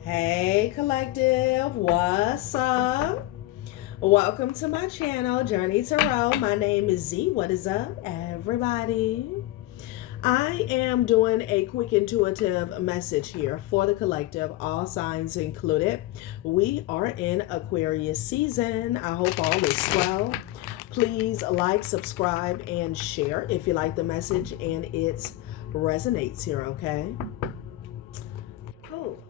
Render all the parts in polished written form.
Hey collective, what's up? Welcome to my channel, Journey Tarot. My name is Z. What is up, everybody? I am doing a quick intuitive message here for the collective, all signs included. We are in Aquarius season. I hope all is well. Please like, subscribe, and share if you like the message and it resonates here, okay? Cool.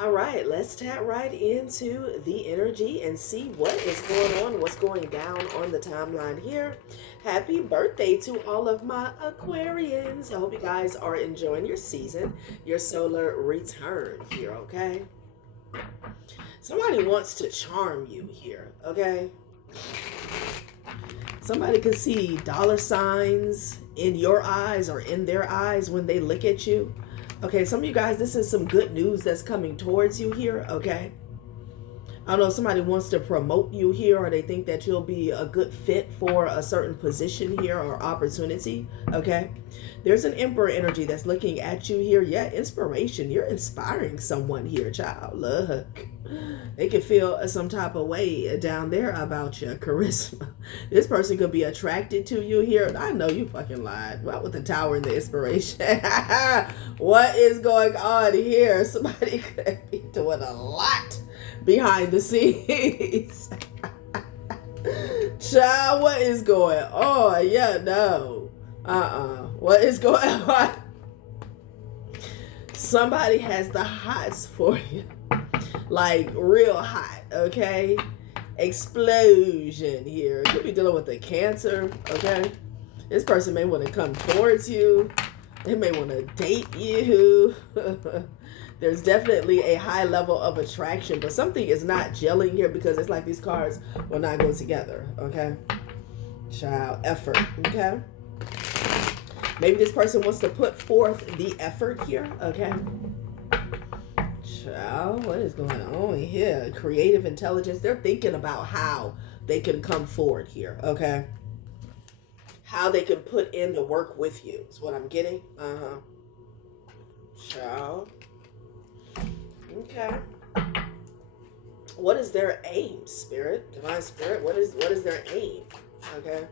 All right, let's tap right into the energy and see what is going on, what's going down on the timeline here. Happy birthday to all of my Aquarians. I hope you guys are enjoying your season, your solar return here, okay? Somebody wants to charm you here, okay? Somebody could see dollar signs in your eyes or in their eyes when they look at you. Okay, some of you guys, this is some good news that's coming towards you here, okay? I don't know if somebody wants to promote you here or they think that you'll be a good fit for a certain position here or opportunity, okay? There's an Emperor energy that's looking at you here. Yeah, inspiration. You're inspiring someone here, child. Look. They can feel some type of way down there about your charisma. This person could be attracted to you here. I know you fucking lied. What with the tower and the inspiration? What is going on here? Somebody could be doing a lot behind the scenes. Child, what is going on? Yeah, no. What is going on? Somebody has the hots for you. Like real hot, okay? Explosion here. Could be dealing with a Cancer, okay? This person may want to come towards you. They may want to date you. There's definitely a high level of attraction, but something is not gelling here because it's like these cards will not go together, okay? Child, effort, okay? Maybe this person wants to put forth the effort here, okay? Child, what is going on here? Creative intelligence. They're thinking about how they can come forward here, okay? How they can put in the work with you is what I'm getting. Child. Okay. What is their aim, spirit? Divine spirit, what is their aim? Okay.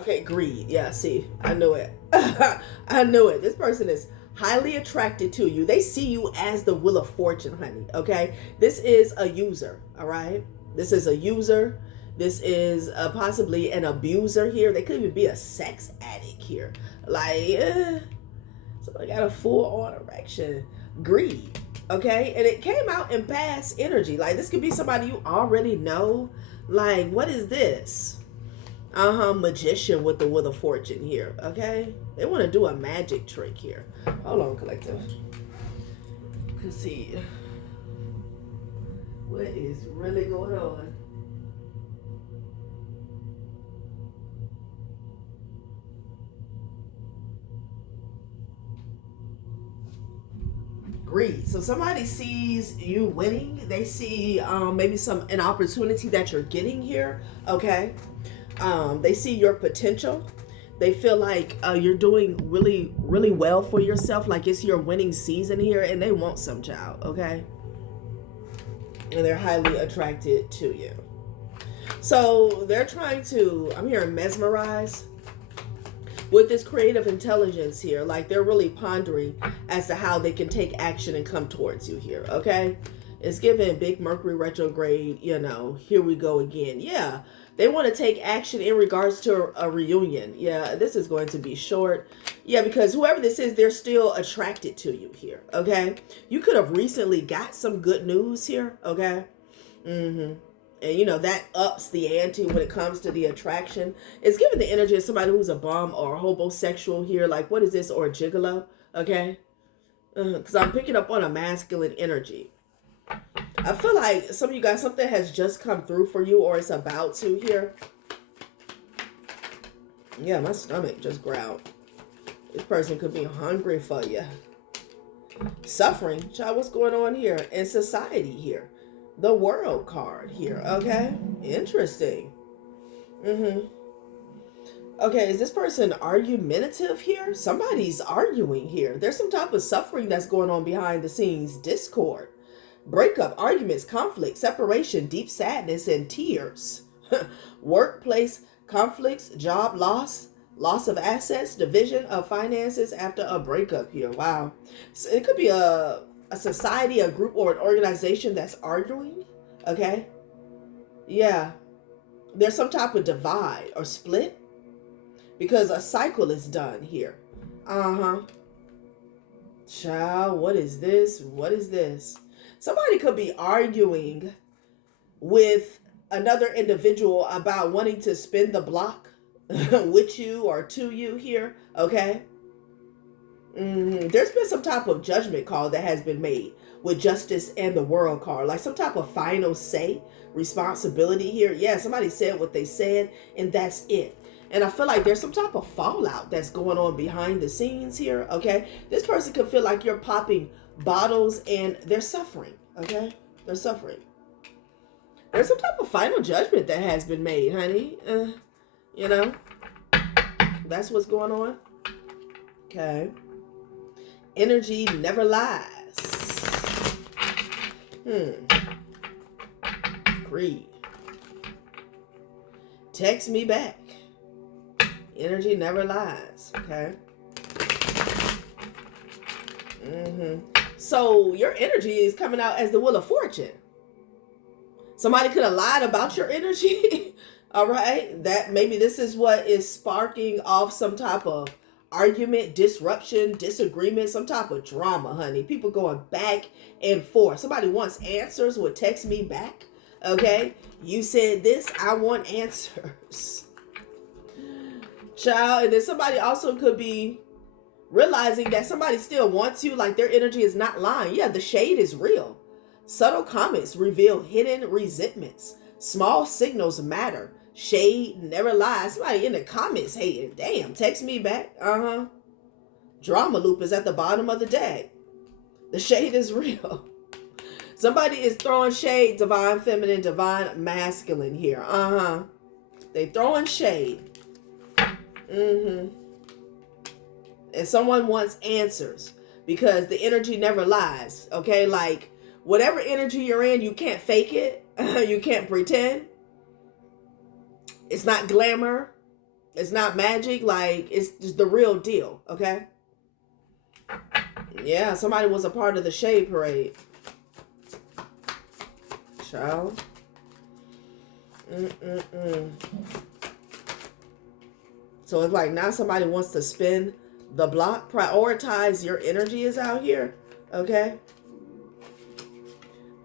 Okay, greed. Yeah, see, I knew it. I knew it. This person is highly attracted to you. They see you as the Wheel of Fortune, honey, okay? This is a user, all right? This is a user. This is possibly an abuser here. They could even be a sex addict here. Like, somebody got a full-on erection. Greed, okay? And it came out in past energy. Like, this could be somebody you already know. Like, what is this? Magician with the Wheel of Fortune here, okay? They want to do a magic trick here. Hold on, collective. Let's see. What is really going on? Greed. So somebody sees you winning. They see maybe an opportunity that you're getting here, okay? They see your potential. They feel like you're doing really, really well for yourself. Like it's your winning season here and they want some, child, okay? And they're highly attracted to you. So they're trying to, I'm hearing mesmerize with this creative intelligence here. Like they're really pondering as to how they can take action and come towards you here, okay? It's giving big Mercury retrograde, you know, here we go again. Yeah. They want to take action in regards to a reunion. Yeah, this is going to be short. Yeah, because whoever this is, they're still attracted to you here, okay? You could have recently got some good news here, okay? And, you know, that ups the ante when it comes to the attraction. It's giving the energy of somebody who's a bum or a homosexual here. Like, what is this? Or a gigolo, okay? Because I'm picking up on a masculine energy. I feel like some of you guys, something has just come through for you or it's about to here. Yeah, my stomach just growled. This person could be hungry for you. Suffering. Child, what's going on here in society here? The World card here, okay? Interesting. Okay, is this person argumentative here? Somebody's arguing here. There's some type of suffering that's going on behind the scenes. Discord, breakup, arguments, conflict, separation, deep sadness, and tears. Workplace conflicts, job loss, loss of assets, division of finances after a breakup here. Wow. So it could be a society, a group, or an organization that's arguing. Okay. Yeah. There's some type of divide or split because a cycle is done here. Uh-huh. Child, what is this? What is this? Somebody could be arguing with another individual about wanting to spin the block with you or to you here. Okay. There's been some type of judgment call that has been made with justice and the world card, like some type of final say, responsibility here. Yeah, somebody said what they said, and that's it. And I feel like there's some type of fallout that's going on behind the scenes here. Okay, this person could feel like you're popping bottles, and they're suffering. Okay, they're suffering. There's some type of final judgment that has been made, honey. You know, that's what's going on. Okay. Energy never lies. Greed. Text me back. Energy never lies. Okay. So your energy is coming out as the Wheel of Fortune. Somebody could have lied about your energy. All right. That maybe this is what is sparking off some type of argument, disruption, disagreement, some type of drama, honey. People going back and forth. Somebody wants answers, would text me back. Okay. You said this, I want answers. Child. And then somebody also could be realizing that somebody still wants you, like their energy is not lying. Yeah, the shade is real. Subtle comments reveal hidden resentments. Small signals matter. Shade never lies. Somebody in the comments hating. Damn, text me back. Drama loop is at the bottom of the deck. The shade is real. Somebody is throwing shade, divine feminine, divine masculine here. They throwing shade. And someone wants answers because the energy never lies. Okay, like whatever energy you're in, you can't fake it. You can't pretend. It's not glamour. It's not magic. Like, it's just the real deal. Okay. Yeah, somebody was a part of the shade parade. Child. So it's like now somebody wants to spin the block. Prioritize your energy is out here. Okay.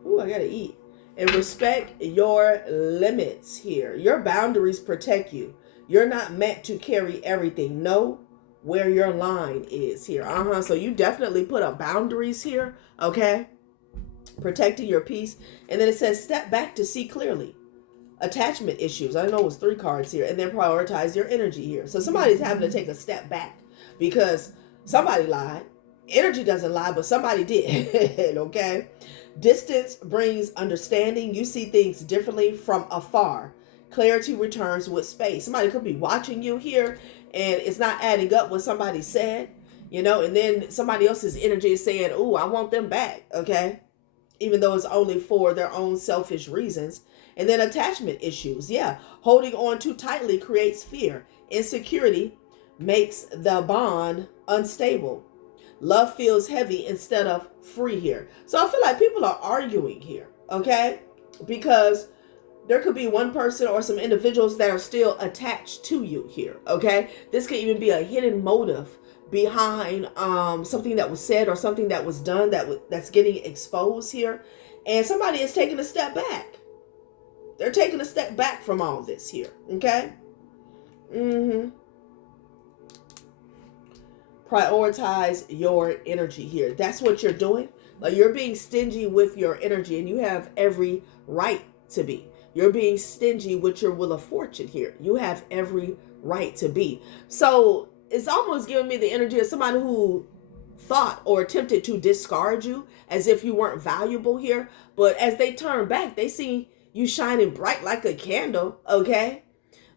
Ooh, I gotta eat. And respect your limits here. Your boundaries protect you. You're not meant to carry everything. Know where your line is here. So you definitely put up boundaries here. Okay. Protecting your peace. And then it says step back to see clearly. Attachment issues. I know it was 3 cards here. And then prioritize your energy here. So somebody's having to take a step back because somebody lied. Energy doesn't lie, but somebody did. Okay. Distance brings understanding. You see things differently from afar. Clarity returns with space. Somebody could be watching you here and it's not adding up what somebody said, you know, and then somebody else's energy is saying, "Ooh, I want them back." Okay. Even though it's only for their own selfish reasons. And then attachment issues. Yeah. Holding on too tightly creates fear. Insecurity makes the bond unstable. Love feels heavy instead of free here. So I feel like people are arguing here, okay? Because there could be one person or some individuals that are still attached to you here, okay? This could even be a hidden motive behind something that was said or something that was done that's getting exposed here. And somebody is taking a step back. They're taking a step back from all this here, okay? Prioritize your energy here. That's what you're doing. Like you're being stingy with your energy and you have every right to be. You're being stingy with your Wheel of Fortune here. You have every right to be. So it's almost giving me the energy of somebody who thought or attempted to discard you as if you weren't valuable here. But as they turn back, they see you shining bright like a candle. Okay.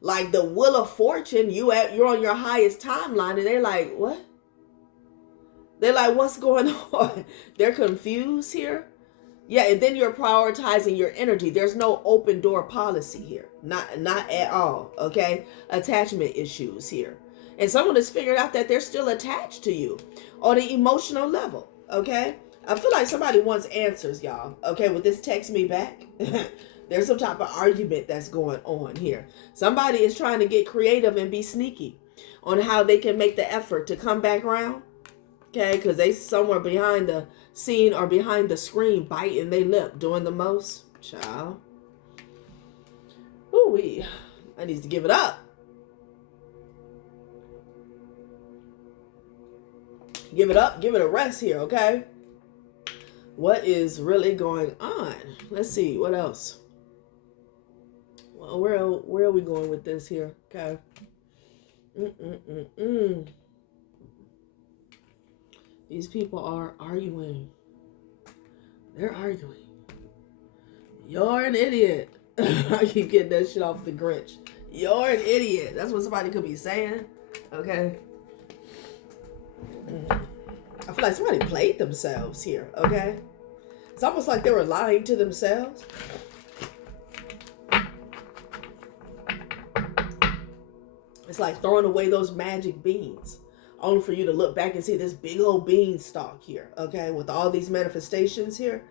Like the Wheel of Fortune, you're on your highest timeline, and they're like, what? They're like, what's going on? They're confused here. Yeah, and then you're prioritizing your energy. There's no open door policy here. Not at all. Okay? Attachment issues here. And someone has figured out that they're still attached to you on an emotional level. Okay? I feel like somebody wants answers, y'all. Okay, with this text me back. There's some type of argument that's going on here. Somebody is trying to get creative and be sneaky on how they can make the effort to come back around. Okay, because they somewhere behind the scene or behind the screen biting their lip, doing the most. Child. Ooh-wee. I need to give it up. Give it up. Give it a rest here, okay? What is really going on? Let's see. What else? Well, where are we going with this here? Okay. These people are arguing. They're arguing. You're an idiot. I keep getting that shit off the Grinch. You're an idiot. That's what somebody could be saying. Okay. I feel like somebody played themselves here. Okay. It's almost like they were lying to themselves. It's like throwing away those magic beans, only for you to look back and see this big old beanstalk here, okay, with all these manifestations here.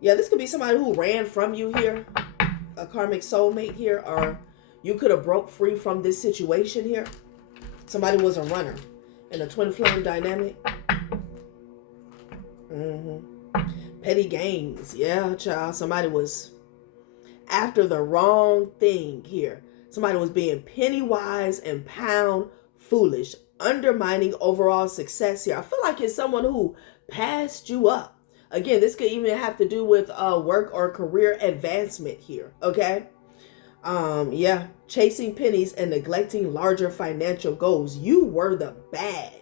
Yeah, this could be somebody who ran from you here, a karmic soulmate here, or you could have broke free from this situation here. Somebody was a runner in a twin flame dynamic. Petty gains. Yeah, child. Somebody was after the wrong thing here. Somebody was being penny wise and pound foolish, undermining overall success here. I feel like it's someone who passed you up. Again, this could even have to do with work or career advancement here. Okay. Yeah, chasing pennies and neglecting larger financial goals. You were the bag.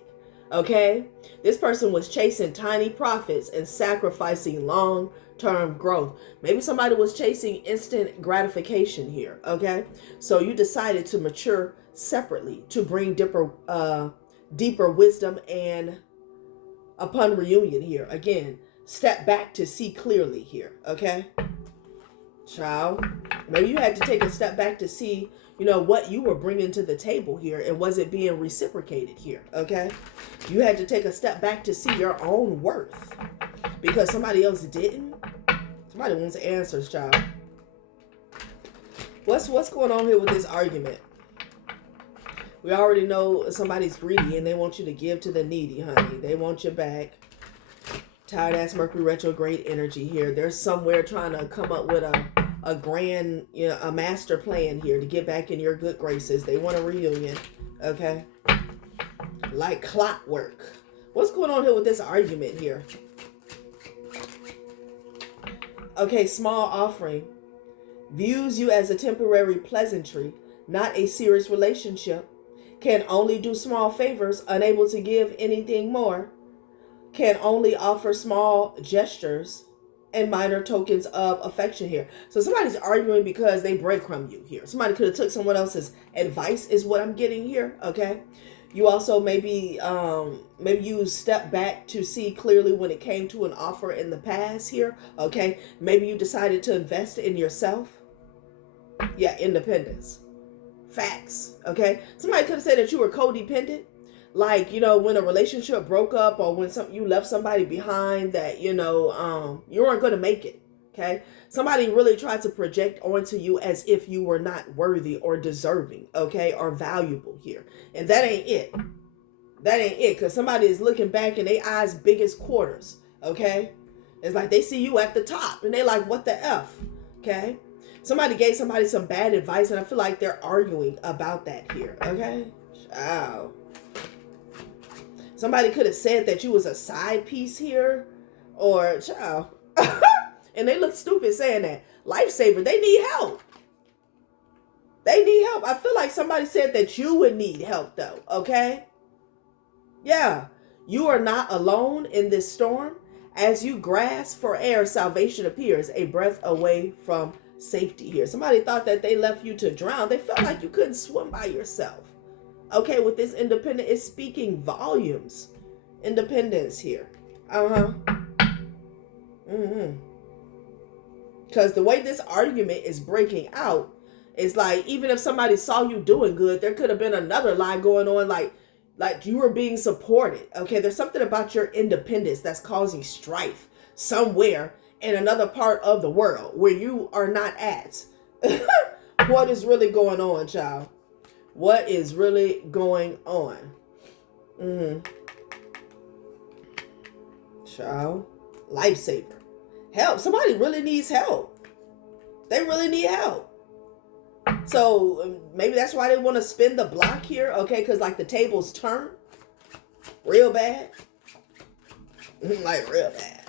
Okay. This person was chasing tiny profits and sacrificing long-term growth. Maybe somebody was chasing instant gratification here. Okay. So you decided to mature separately to bring deeper wisdom, and upon reunion here, again, step back to see clearly here. Okay. Child, maybe you had to take a step back to see, what you were bringing to the table here, and was it being reciprocated here? Okay. You had to take a step back to see your own worth because somebody else didn't. Somebody wants answers, child. What's going on here with this argument? We already know somebody's greedy and they want you to give to the needy, honey. They want you back. Tired ass Mercury retrograde energy here. They're somewhere trying to come up with a grand, a master plan here to get back in your good graces. They want a reunion. Okay. Like clockwork. What's going on here with this argument here? Okay, small offering. Views you as a temporary pleasantry, not a serious relationship. Can only do small favors, unable to give anything more. Can only offer small gestures and minor tokens of affection here. So somebody's arguing because they breadcrumb you here. Somebody could have took someone else's advice is what I'm getting here. Okay. You also maybe you step back to see clearly when it came to an offer in the past here. Okay. Maybe you decided to invest in yourself. Yeah. Independence. Facts. Okay. Somebody could have said that you were codependent. Like, when a relationship broke up, or when you left somebody behind that, you weren't going to make it. Okay. Somebody really tried to project onto you as if you were not worthy or deserving. Okay. Or valuable here. And that ain't it. That ain't it. Because somebody is looking back in their eyes biggest quarters. Okay. It's like they see you at the top and they're like, what the F? Okay. Somebody gave somebody some bad advice and I feel like they're arguing about that here. Okay. Wow. Somebody could have said that you was a side piece here, or child. And they look stupid saying that. Lifesaver, they need help. They need help. I feel like somebody said that you would need help though, okay? Yeah, you are not alone in this storm. As you grasp for air, salvation appears, a breath away from safety here. Somebody thought that they left you to drown. They felt like you couldn't swim by yourself. Okay, with this independent, it's speaking volumes. Independence here. Because the way this argument is breaking out is like, even if somebody saw you doing good, there could have been another lie going on, like you were being supported. Okay, there's something about your independence that's causing strife somewhere in another part of the world where you are not at. What is really going on, child? What is really going on? Child, lifesaver. Help. Somebody really needs help. They really need help. So maybe that's why they want to spin the block here. Okay, because like the tables turn real bad. Like real bad.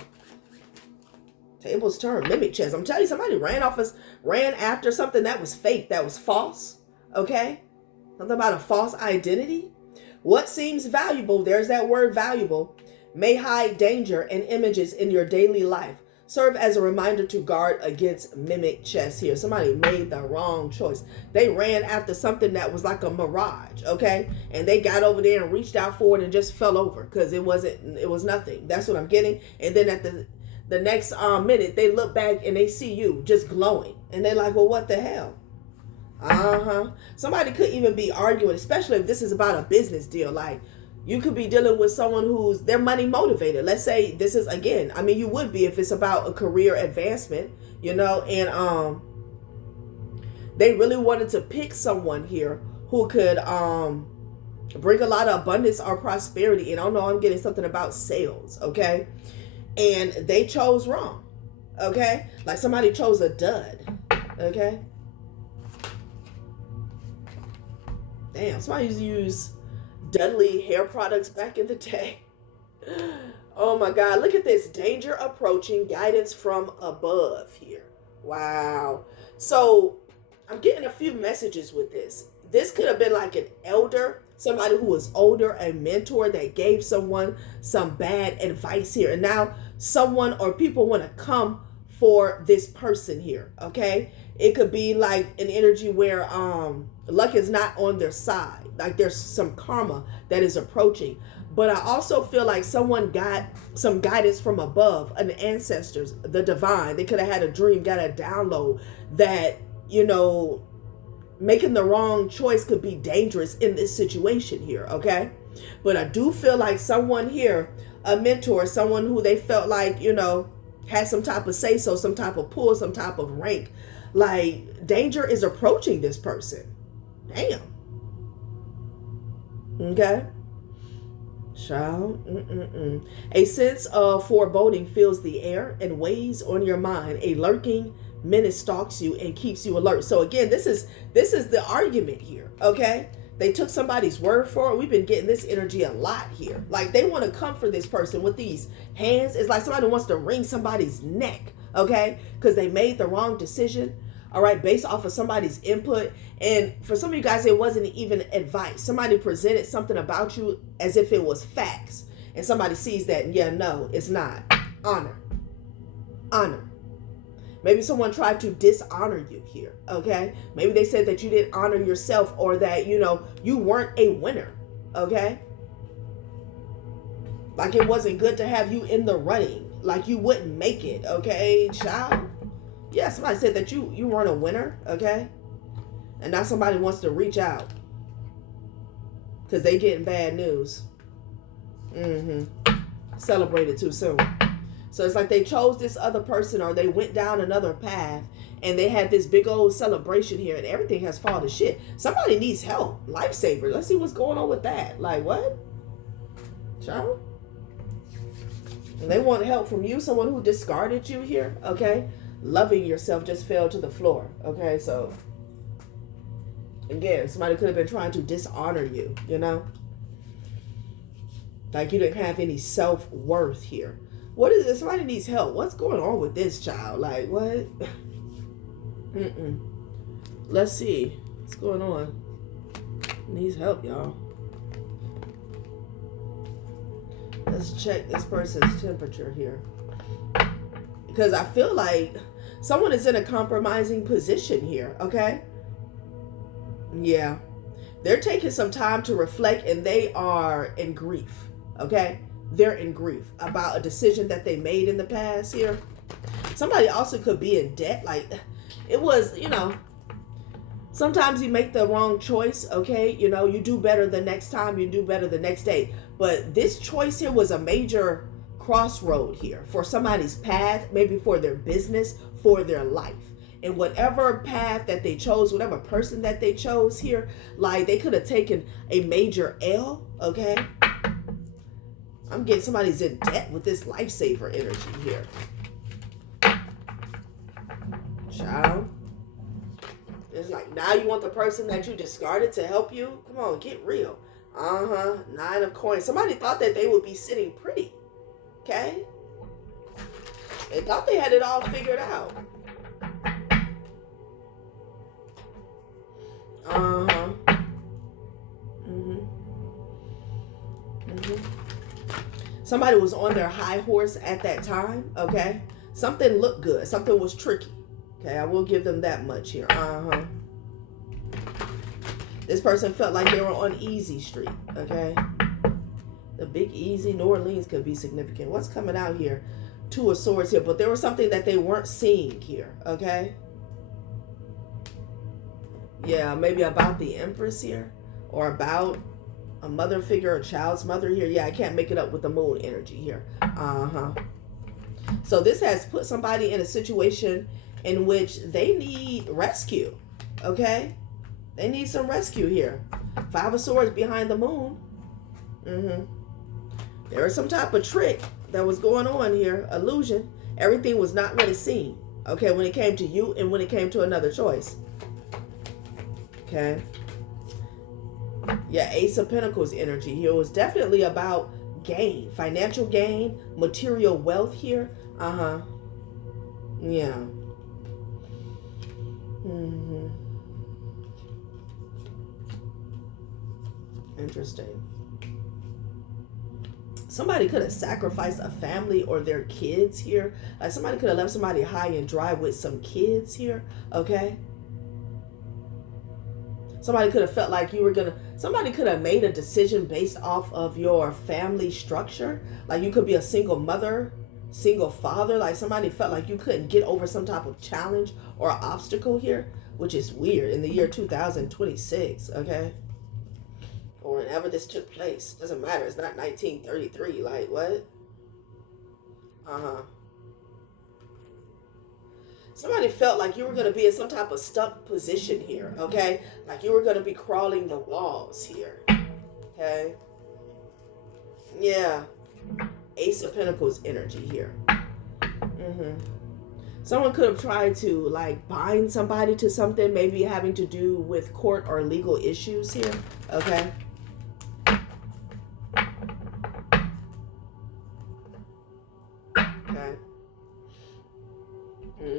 Tables turn. Mimic chess. I'm telling you, somebody ran after something that was fake, that was false. Okay? Something about a false identity. What seems valuable, there's that word valuable, may hide danger and images in your daily life. Serve as a reminder to guard against mimic chess here. Somebody made the wrong choice. They ran after something that was like a mirage, okay? And they got over there and reached out for it and just fell over because it was nothing. That's what I'm getting. And then at the next minute, they look back and they see you just glowing. And they're like, well, what the hell? Somebody could even be arguing, especially if this is about a business deal. Like, you could be dealing with someone who's, they're money motivated. Let's say this is, again, I mean, you would be if it's about a career advancement, you know, and they really wanted to pick someone here who could bring a lot of abundance or prosperity. And I don't know, I'm getting something about sales, okay? And they chose wrong, okay? Like somebody chose a dud, okay? Damn, somebody used to use Dudley hair products back in the day. Oh my God, look at this. Danger approaching, guidance from above here. Wow. So I'm getting a few messages with this. This could have been like an elder, somebody who was older, a mentor that gave someone some bad advice here. And now someone or people want to come for this person here, okay? It could be like an energy where luck is not on their side. Like there's some karma that is approaching. But I also feel like someone got some guidance from above, an ancestors, the divine. They could have had a dream, got a download that, you know, making the wrong choice could be dangerous in this situation here, okay? But I do feel like someone here, a mentor, someone who they felt like, you know, had some type of say-so, some type of pull, some type of rank. Like, danger is approaching this person. Damn. Okay? Child. A sense of foreboding fills the air and weighs on your mind. A lurking menace stalks you and keeps you alert. So again, this is the argument here, okay? They took somebody's word for it. We've been getting this energy a lot here. Like they want to come for this person with these hands. It's like somebody wants to wring somebody's neck, okay? Because they made the wrong decision, all right, based off of somebody's input. And for some of you guys, it wasn't even advice. Somebody presented something about you as if it was facts. And somebody sees that and yeah, no, it's not. Honor. Maybe someone tried to dishonor you here, okay? Maybe they said that you didn't honor yourself or that, you know, you weren't a winner, okay? Like it wasn't good to have you in the running. Like you wouldn't make it, okay, child? Yeah, somebody said that you weren't a winner, okay? And now somebody wants to reach out because they getting bad news. Celebrated too soon. So it's like they chose this other person or they went down another path and they had this big old celebration here and everything has fallen to shit. Somebody needs help. Lifesaver. Let's see what's going on with that. Like what? Child? And they want help from you, someone who discarded you here, okay? Loving yourself just fell to the floor, okay? So, again, somebody could have been trying to dishonor you, you know? Like you didn't have any self-worth here. What is this? Somebody needs help. What's going on with this child? Like, what? Let's see. What's going on? Needs help, y'all. Let's check this person's temperature here. Because I feel like Someone is in a compromising position here, okay? Yeah. They're taking some time to reflect, and they are in grief, okay? They're in grief about a decision that they made in the past here. Somebody also could be in debt. Like, it was, sometimes you make the wrong choice, okay? You do better the next time, you do better the next day. But this choice here was a major crossroad here for somebody's path, maybe for their business, for their life. And whatever path that they chose, whatever person that they chose here, like, they could have taken a major L, okay? I'm getting somebody's in debt with this lifesaver energy here. Child. It's like, now you want the person that you discarded to help you? Come on, get real. 9 of coins. Somebody thought that they would be sitting pretty. Okay? They thought they had it all figured out. Somebody was on their high horse at that time, okay? Something looked good. Something was tricky. Okay, I will give them that much here. This person felt like they were on Easy Street, okay? The Big Easy, New Orleans could be significant. What's coming out here? 2 of Swords here, but there was something that they weren't seeing here, okay? Yeah, maybe about the Empress here, or about a mother figure, a child's mother here. Yeah, I can't make it up with the moon energy here. So this has put somebody in a situation in which they need rescue, okay? They need some rescue here. 5 of Swords behind the moon. There was some type of trick that was going on here, illusion. Everything was not really seen, okay, when it came to you and when it came to another choice. Okay. Yeah, Ace of Pentacles energy here was definitely about gain, financial gain, material wealth here. Yeah. Interesting. Somebody could have sacrificed a family or their kids here. Like, somebody could have left somebody high and dry with some kids here, okay? Somebody could have felt like somebody could have made a decision based off of your family structure. Like, you could be a single mother, single father. Like, somebody felt like you couldn't get over some type of challenge or obstacle here, which is weird in the year 2026, okay? Or whenever this took place. Doesn't matter. It's not 1933. Like, what? Somebody felt like you were going to be in some type of stuck position here, okay? Like you were going to be crawling the walls here, okay? Yeah. Ace of Pentacles energy here. Someone could have tried to, like, bind somebody to something, maybe having to do with court or legal issues here, okay?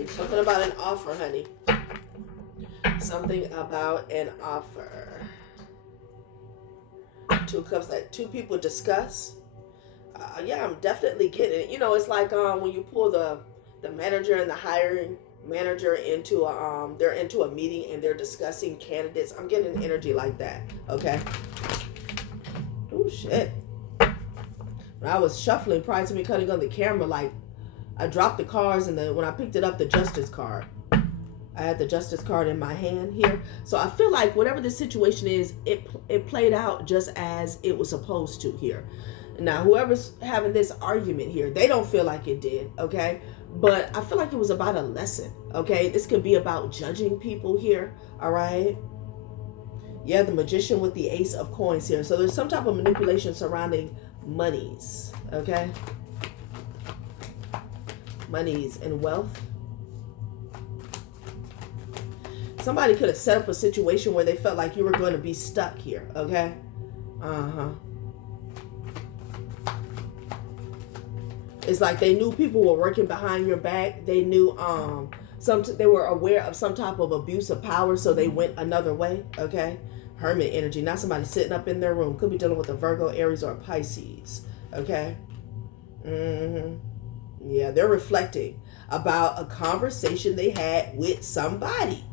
Something about an offer, honey. Something about an offer. 2 of Cups, like 2 people discuss. Yeah, I'm definitely getting it. You know, it's like when you pull the manager and the hiring manager into they're into a meeting and they're discussing candidates. I'm getting an energy like that. Okay. Oh shit. When I was shuffling prior to me cutting on the camera, like, I dropped the cards, and then when I picked it up, the Justice card. I had the Justice card in my hand here. So I feel like whatever the situation is, it played out just as it was supposed to here. Now, whoever's having this argument here, they don't feel like it did, okay? But I feel like it was about a lesson, okay? This could be about judging people here, all right? Yeah, the Magician with the Ace of Coins here. So there's some type of manipulation surrounding monies, okay? Monies and wealth. Somebody could have set up a situation where they felt like you were going to be stuck here, okay? It's like they knew people were working behind your back. They knew they were aware of some type of abuse of power, so they went another way, okay? Hermit energy, not somebody sitting up in their room. Could be dealing with a Virgo, Aries, or Pisces, okay? Yeah, they're reflecting. about a conversation they had with somebody.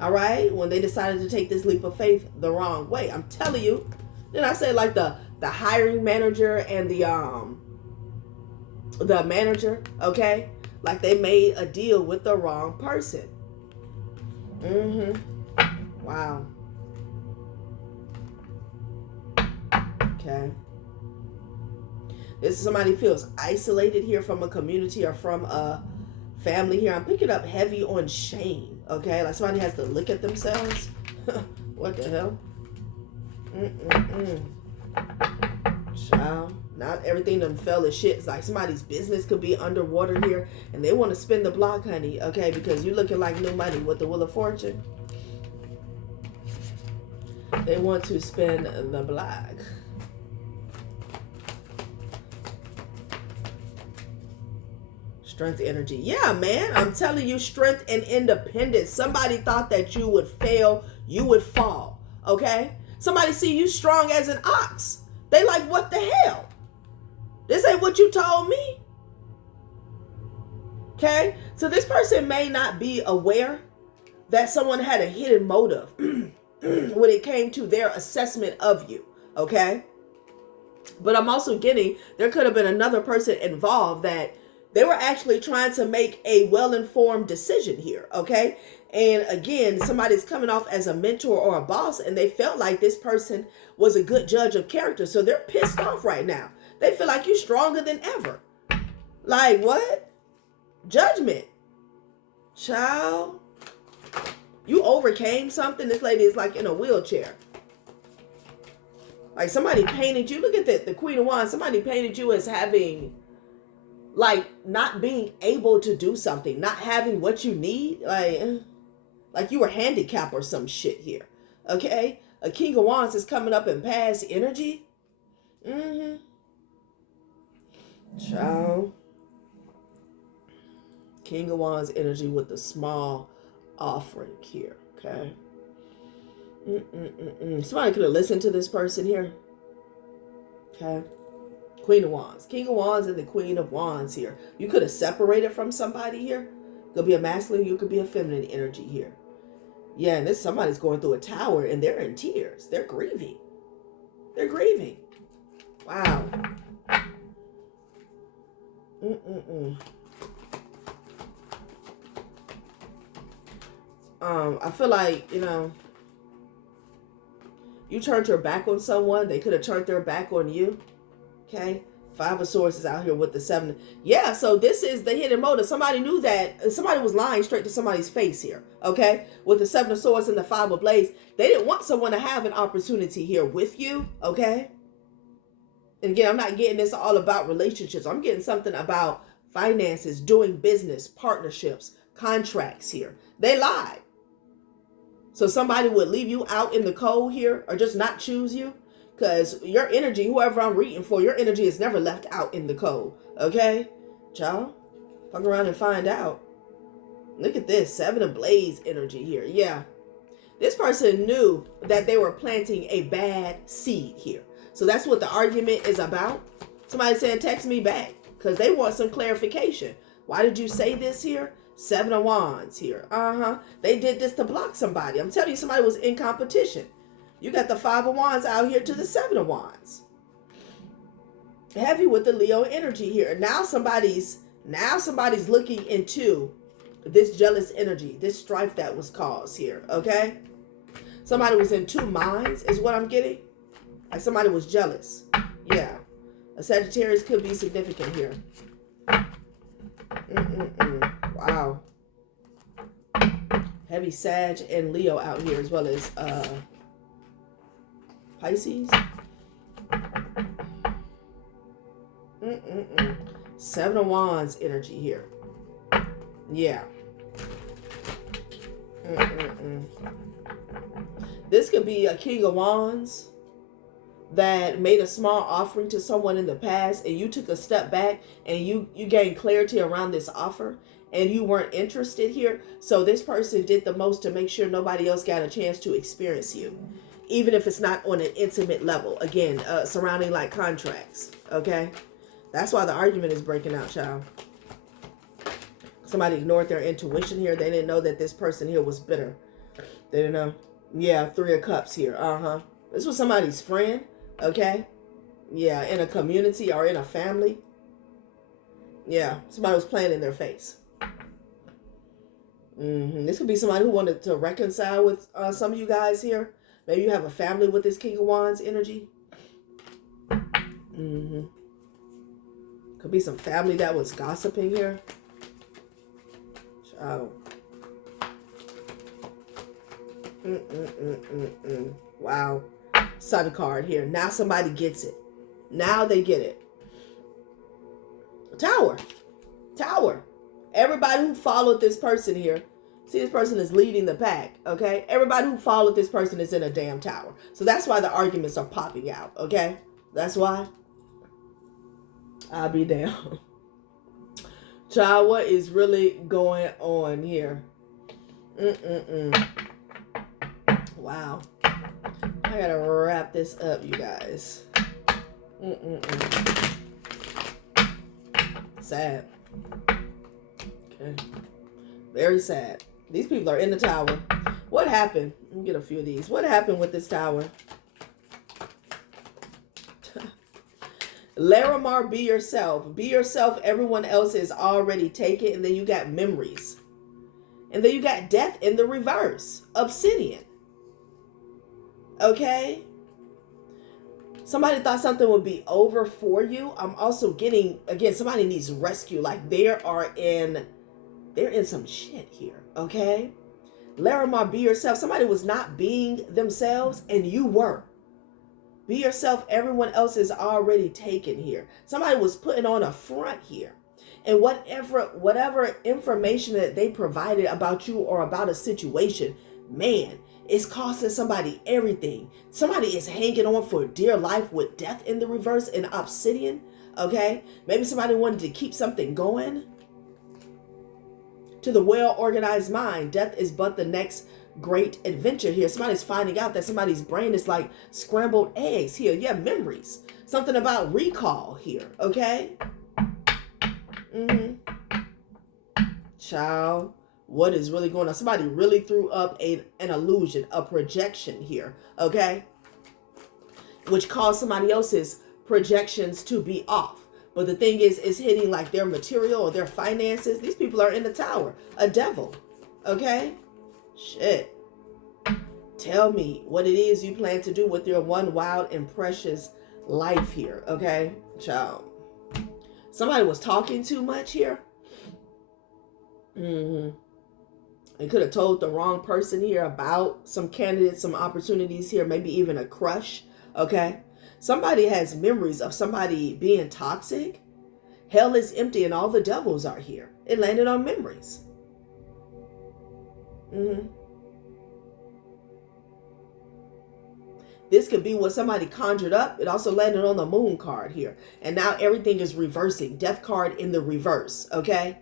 All right, when they decided to take this leap of faith the wrong way. I'm telling you. Then I say like the hiring manager and the manager, okay? Like they made a deal with the wrong person. Wow. Okay. This is somebody feels isolated here from a community or from a family here. I'm picking up heavy on shame, okay? Like somebody has to look at themselves. What the hell? Child. Not everything done fell as shit. It's like somebody's business could be underwater here and they want to spin the block, honey, okay? Because you're looking like new money with the Wheel of Fortune. They want to spin the block. Strength, energy. Yeah, man. I'm telling you, strength and independence. Somebody thought that you would fail, you would fall. Okay? Somebody see you strong as an ox. They like, what the hell? This ain't what you told me. Okay? So this person may not be aware that someone had a hidden motive when it came to their assessment of you. Okay? But I'm also getting, there could have been another person involved that they were actually trying to make a well-informed decision here, okay? And again, somebody's coming off as a mentor or a boss, and they felt like this person was a good judge of character. So they're pissed off right now. They feel like you're stronger than ever. Like, what? Judgment. Child. You overcame something. This lady is like in a wheelchair. Like somebody painted you. Look at the Queen of Wands. Somebody painted you as having, like, not being able to do something, not having what you need, like you were handicapped or some shit here, okay? A King of Wands is coming up in past energy. Child. King of Wands energy with the small offering here, okay? Somebody could have listened to this person here, okay? Queen of Wands. King of Wands and the Queen of Wands here. You could have separated from somebody here. Could be a masculine, you could be a feminine energy here. Yeah, and this somebody's going through a tower and they're in tears. They're grieving. They're grieving. Wow. I feel like, you turned your back on someone. They could have turned their back on you. Okay. 5 of Swords is out here with the 7. Yeah, so this is the hidden motive. Somebody knew that. Somebody was lying straight to somebody's face here. Okay. With the 7 of Swords and the 5 of Blades. They didn't want someone to have an opportunity here with you. Okay. And again, I'm not getting this all about relationships. I'm getting something about finances, doing business, partnerships, contracts here. They lied. So somebody would leave you out in the cold here or just not choose you. Because your energy, whoever I'm reading for, your energy is never left out in the cold. Okay? Y'all, fuck around and find out. Look at this. 7 of Blades energy here. Yeah. This person knew that they were planting a bad seed here. So that's what the argument is about. Somebody saying, text me back. Because they want some clarification. Why did you say this here? 7 of Wands here. They did this to block somebody. I'm telling you, somebody was in competition. You got the 5 of Wands out here to the 7 of Wands. Heavy with the Leo energy here. Now somebody's looking into this jealous energy, this strife that was caused here, okay? Somebody was in 2 minds is what I'm getting. Like somebody was jealous. Yeah. A Sagittarius could be significant here. Wow. Heavy Sag and Leo out here as well as Pisces. 7 of Wands energy here. Yeah. This could be a King of Wands that made a small offering to someone in the past and you took a step back and you gained clarity around this offer and you weren't interested here. So this person did the most to make sure nobody else got a chance to experience you. Even if it's not on an intimate level. Again, surrounding like contracts. Okay? That's why the argument is breaking out, child. Somebody ignored their intuition here. They didn't know that this person here was bitter. They didn't know. Yeah, 3 of Cups here. This was somebody's friend, okay? Yeah, in a community or in a family. Yeah, somebody was playing in their face. This could be somebody who wanted to reconcile with some of you guys here. Maybe you have a family with this King of Wands energy. Could be some family that was gossiping here. Oh. Wow. Sun card here. Now somebody gets it. Now they get it. Tower. Tower. Everybody who followed this person here. See, this person is leading the pack, okay? Everybody who followed this person is in a damn tower. So that's why the arguments are popping out, okay? That's why. I'll be down. Child, what is really going on here? Wow. I gotta wrap this up, you guys. Sad. Okay. Very sad. These people are in the tower. What happened? Let me get a few of these. What happened with this tower? Larimar, be yourself. Be yourself. Everyone else is already taken. And then you got memories. And then you got death in the reverse. Obsidian. Okay? Somebody thought something would be over for you. I'm also getting, again, somebody needs rescue. Like they're in some shit here. Okay? Larimar, be yourself. Somebody was not being themselves and you were. Be yourself. Everyone else is already taken here. Somebody was putting on a front here. And whatever information that they provided about you or about a situation, man, it's costing somebody everything. Somebody is hanging on for dear life with death in the reverse and obsidian. Okay? Maybe somebody wanted to keep something going. To the well-organized mind, death is but the next great adventure here. Somebody's finding out that somebody's brain is like scrambled eggs here. Yeah, memories. Something about recall here, okay? Child, what is really going on? Somebody really threw up an illusion, a projection here, okay? Which caused somebody else's projections to be off. But the thing is, it's hitting like their material or their finances. These people are in the tower. A devil, okay? Shit. Tell me what it is you plan to do with your one wild and precious life here, okay? Child. Somebody was talking too much here. They could have told the wrong person here about some candidates, some opportunities here, maybe even a crush, okay? Somebody has memories of somebody being toxic. Hell is empty and all the devils are here. It landed on memories. This could be what somebody conjured up. It also landed on the moon card here. And now everything is reversing. Death card in the reverse, okay?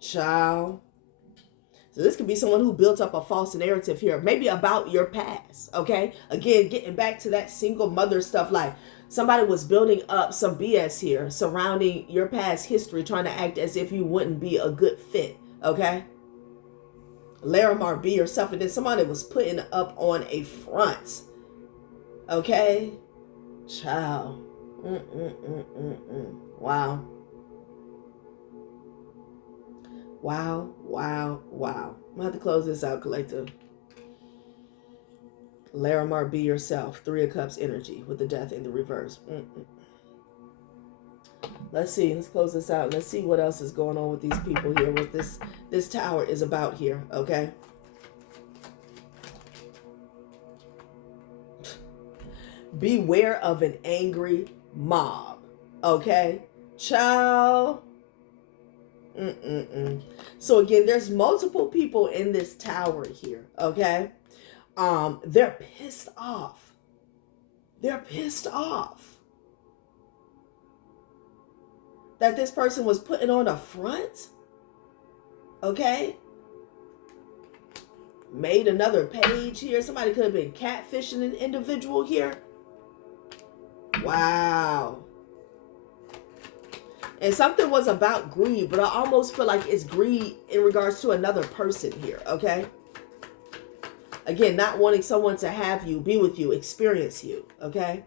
Child. So this could be someone who built up a false narrative here, maybe about your past, okay? Again, getting back to that single mother stuff, like somebody was building up some BS here surrounding your past history, trying to act as if you wouldn't be a good fit, okay? Larimar, be yourself. And then somebody was putting up on a front, okay? Child. Wow. Wow, wow, wow. I'm going to have to close this out, collective. Larimar, be yourself. 3 of Cups energy with the death in the reverse. Let's see. Let's close this out. Let's see what else is going on with these people here. What this tower is about here, okay? Beware of an angry mob, okay? Child. So again, there's multiple people in this tower here, okay? They're pissed off. They're pissed off that this person was putting on a front, okay? Made another page here. Somebody could have been catfishing an individual here. Wow. And something was about greed, but I almost feel like it's greed in regards to another person here, okay? Again, not wanting someone to have you, be with you, experience you, okay?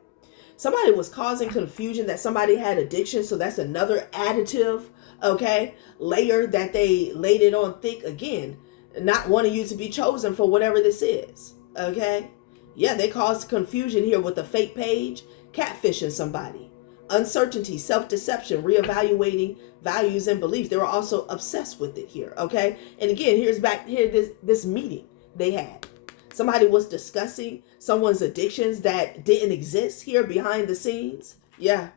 Somebody was causing confusion that somebody had addiction, so that's another additive, okay, layer that they laid it on thick. Again, not wanting you to be chosen for whatever this is, okay? Yeah, they caused confusion here with a fake page, catfishing somebody. Uncertainty, self-deception, reevaluating values and beliefs. They were also obsessed with it here, okay? And again, this meeting they had. Somebody was discussing someone's addictions that didn't exist here behind the scenes. Yeah.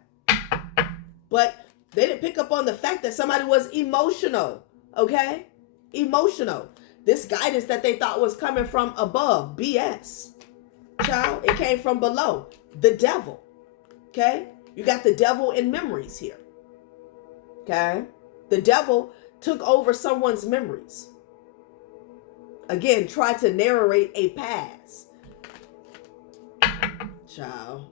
But they didn't pick up on the fact that somebody was emotional, okay? Emotional. This guidance that they thought was coming from above, BS. Child, it came from below, the devil, okay? You got the devil in memories here. Okay? The devil took over someone's memories. Again, tried to narrate a past. Child.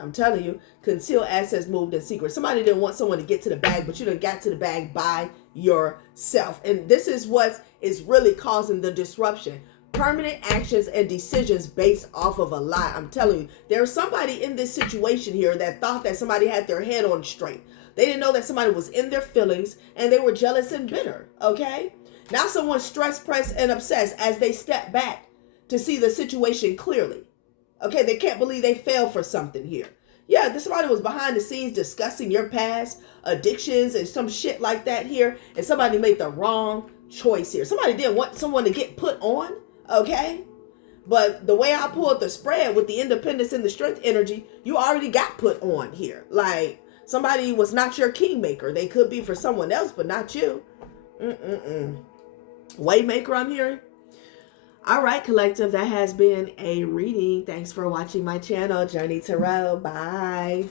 I'm telling you, concealed assets moved in secret. Somebody didn't want someone to get to the bag, but you done got to the bag by yourself. And this is what is really causing the disruption. Permanent actions and decisions based off of a lie. I'm telling you, there's somebody in this situation here that thought that somebody had their head on straight. They didn't know that somebody was in their feelings and they were jealous and bitter, okay? Now someone's stressed, pressed, and obsessed as they step back to see the situation clearly. Okay, they can't believe they fell for something here. Yeah, this somebody was behind the scenes discussing your past, addictions, and some shit like that here, and somebody made the wrong choice here. Somebody didn't want someone to get put on, okay? But the way I pulled the spread with the independence and the strength energy, you already got put on here. Like, somebody was not your kingmaker. They could be for someone else, but not you. Waymaker, I'm hearing. All right, collective, that has been a reading. Thanks for watching my channel, Journey Tarot. Bye.